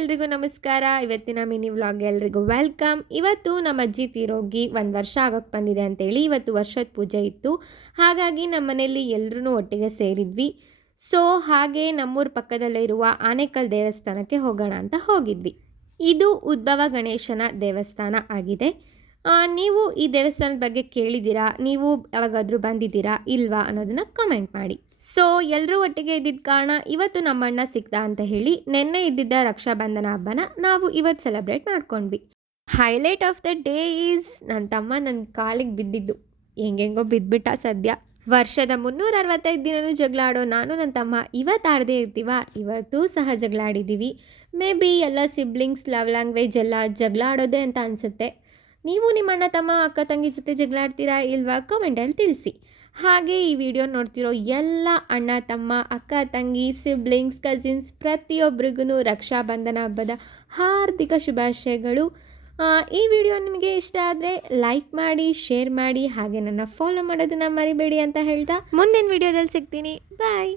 ಎಲ್ರಿಗೂ ನಮಸ್ಕಾರ. ಇವತ್ತಿನ ಮಿನಿ ವ್ಲಾಗ್ ಎಲ್ರಿಗೂ ವೆಲ್ಕಮ್. ಇವತ್ತು ನಮ್ಮ ಅಜ್ಜಿ ತೀರೋಗಿ 1 ವರ್ಷ ಆಗೋಕ್ಕೆ ಬಂದಿದೆ ಅಂತೇಳಿ ಇವತ್ತು ವರ್ಷದ ಪೂಜೆ ಇತ್ತು. ಹಾಗಾಗಿ ನಮ್ಮ ಮನೆಯಲ್ಲಿ ಎಲ್ಲರೂ ಒಟ್ಟಿಗೆ ಸೇರಿದ್ವಿ. ಸೊ ಹಾಗೆ ನಮ್ಮೂರ ಪಕ್ಕದಲ್ಲೇ ಇರುವ ಆನೇಕಲ್ ದೇವಸ್ಥಾನಕ್ಕೆ ಹೋಗೋಣ ಅಂತ ಹೋಗಿದ್ವಿ. ಇದು ಉದ್ಭವ ಗಣೇಶನ ದೇವಸ್ಥಾನ ಆಗಿದೆ. ನೀವು ಈ ದೇವಸ್ಥಾನದ ಬಗ್ಗೆ ಕೇಳಿದ್ದೀರಾ? ನೀವು ಯಾವಾಗಾದರೂ ಬಂದಿದ್ದೀರಾ ಇಲ್ವಾ ಅನ್ನೋದನ್ನು ಕಮೆಂಟ್ ಮಾಡಿ. ಸೊ ಎಲ್ಲರೂ ಒಟ್ಟಿಗೆ ಇದ್ದಿದ್ದ ಕಾರಣ ಇವತ್ತು ನಮ್ಮಣ್ಣ ಸಿಕ್ತ ಅಂತ ಹೇಳಿ ನಿನ್ನೆ ಇದ್ದಿದ್ದ ರಕ್ಷಾಬಂಧನ ಹಬ್ಬನ ನಾವು ಇವತ್ತು ಸೆಲೆಬ್ರೇಟ್ ಮಾಡ್ಕೊಂಡ್ವಿ. Highlight of the day is ನನ್ನ ತಮ್ಮ ನನ್ನ ಕಾಲಿಗೆ ಬಿದ್ದಿದ್ದು. ಹೆಂಗೆಂಗೋ ಬಿದ್ದುಬಿಟ್ಟ ಸದ್ಯ. ವರ್ಷದ 365 ದಿನವೂ ಜಗಳ ಆಡೋ ನಾನು ನನ್ನ ತಮ್ಮ ಇವತ್ತು ಆಡದೇ ಇರ್ತೀವ, ಇವತ್ತು ಸಹ ಜಗಳ ಆಡಿದ್ದೀವಿ. ಮೇ ಬಿ ಎಲ್ಲ ಸಿಬ್ಲಿಂಗ್ಸ್ ಲವ್ ಲ್ಯಾಂಗ್ವೇಜ್ ಎಲ್ಲ ಜಗಳ ಆಡೋದೇ ಅಂತ ಅನಿಸುತ್ತೆ. ನೀವು ನಿಮ್ಮ ಅಣ್ಣ ತಮ್ಮ ಅಕ್ಕ ತಂಗಿ ಜೊತೆ ಜಗಳ ಆಡ್ತೀರಾ ಇಲ್ವಾ ಕಮೆಂಟಲ್ಲಿ ತಿಳಿಸಿ. ಹಾಗೆ ಈ ವಿಡಿಯೋ ನೋಡ್ತಿರೋ ಎಲ್ಲ ಅಣ್ಣ ತಮ್ಮ ಅಕ್ಕ ತಂಗಿ ಸಿಬ್ಲಿಂಗ್ಸ್ ಕಸಿನ್ಸ್ ಪ್ರತಿಯೊಬ್ಬರಿಗೂ ರಕ್ಷಾಬಂಧನ ಹಬ್ಬದ ಹಾರ್ದಿಕ ಶುಭಾಶಯಗಳು. ಈ ವಿಡಿಯೋ ನಿಮಗೆ ಇಷ್ಟ ಆದರೆ ಲೈಕ್ ಮಾಡಿ, ಶೇರ್ ಮಾಡಿ, ಹಾಗೆ ನನ್ನ ಫಾಲೋ ಮಾಡೋದನ್ನು ಮರಿಬೇಡಿ ಅಂತ ಹೇಳ್ತಾ ಮುಂದಿನ ವಿಡಿಯೋದಲ್ಲಿ ಸಿಗ್ತೀನಿ. ಬಾಯ್.